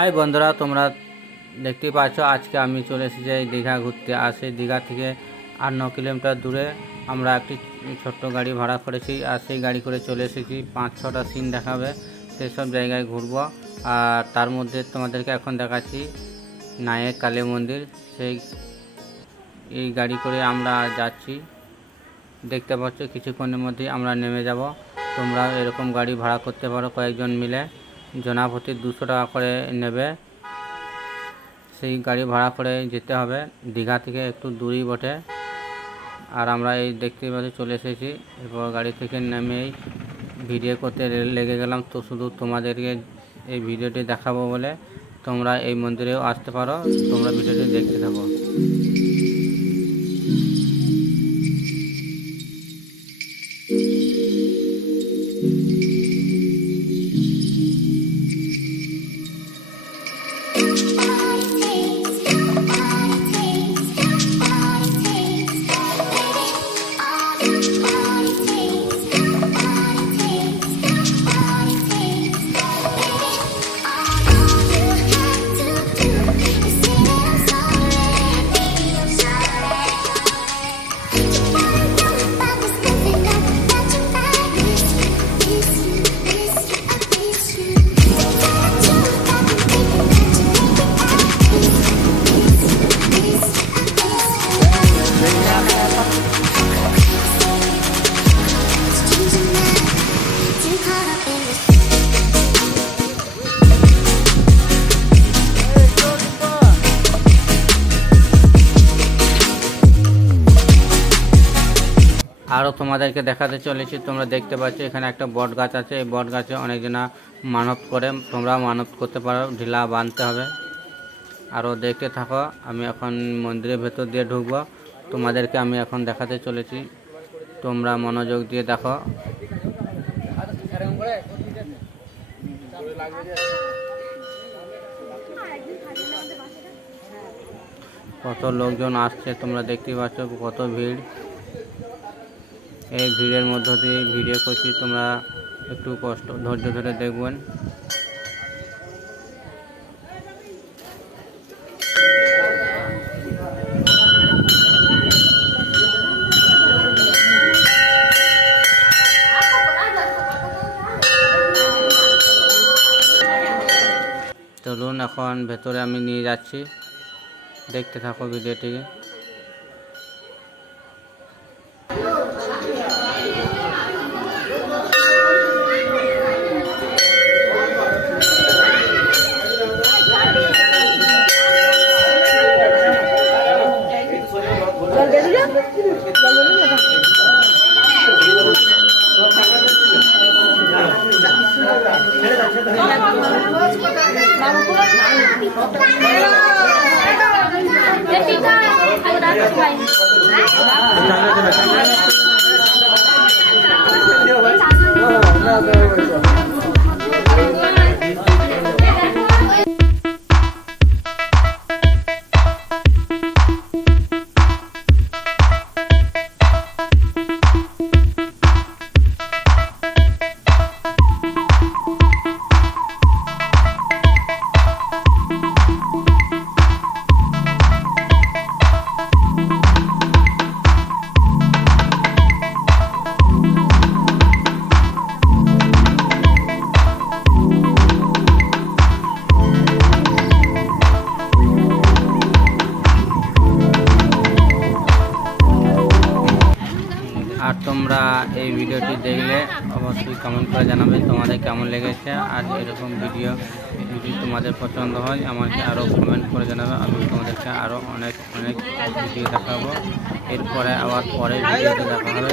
High বন্ধুরা, তোমরা দেখতেই পাচ্ছ, আজকে আমি চলে এসেছি দীঘা ঘুরতে। আর সেই দীঘা থেকে আট ন কিলোমিটার দূরে আমরা একটি ছোট্ট গাড়ি ভাড়া করেছি। আর সেই গাড়ি করে চলে এসেছি। পাঁচ, ছটা সিন দেখাবে। সেই সব জায়গায় ঘুরবো। আর তার মধ্যে তোমাদেরকে এখন দেখাচ্ছি নায়ক কালী মন্দির। সেই এই গাড়ি করে আমরা যাচ্ছি। দেখতে পাচ্ছ, কিছুক্ষণের মধ্যেই আমরা নেমে যাব। তোমরা এরকম গাড়ি ভাড়া করতে পারো কয়েকজন মিলে। জনাপতি দুশো টাকা করে নেবে। সেই গাড়ি ভাড়া করে যেতে হবে। দীঘা থেকে একটু দূরই বটে। আর আমরা এই দেখতে পাচ্ছি, চলে এসেছি। এরপর গাড়ি থেকে নেমেই ভিডিও করতে লেগে গেলাম। তো শুধু তোমাদেরকে এই ভিডিওটি দেখাবো বলে তোমরা এই মন্দিরেও আসতে পারো। তোমরা ভিডিওটি দেখতে থাকো। Bye. আরও তোমাদেরকে দেখাতে চলেছি। তোমরা দেখতে পাচ্ছ, এখানে একটা বট গাছ আছে। এই বট গাছে অনেকজনা মানত করে তোমরা মানত করতে পারো। ঢিলা বাঁধতে হবে। আরও দেখতে থাকো, আমি এখন মন্দিরের ভেতর দিয়ে ঢুকবো। তোমাদেরকে আমি এখন দেখাতে চলেছি। তোমরা মনোযোগ দিয়ে দেখো। কত লোকজন আসছে, তোমরা দেখতেই পাচ্ছ, কত ভিড়। এই ভিড়ের মধ্য দিয়ে ভিডিও করছি, তোমরা একটু কষ্ট, ধৈর্য ধরে দেখবেন। চলুন, এখন ভেতরে আমি নিয়ে যাচ্ছি। দেখতে থাকো ভিডিওটিকে। আর এই ভিডিওটি দেখলে অবশ্যই কমেন্ট করে জানাবে তোমাদের কেমন লেগেছে আর এরকম ভিডিও যদি তোমাদের পছন্দ হয় আমাকে আরও কমেন্ট করে জানাবে। আমি তোমাদেরকে আরও অনেক অনেক ভিডিও দেখাবো। এরপরে আবার পরে ভিডিওতে দেখা হবে।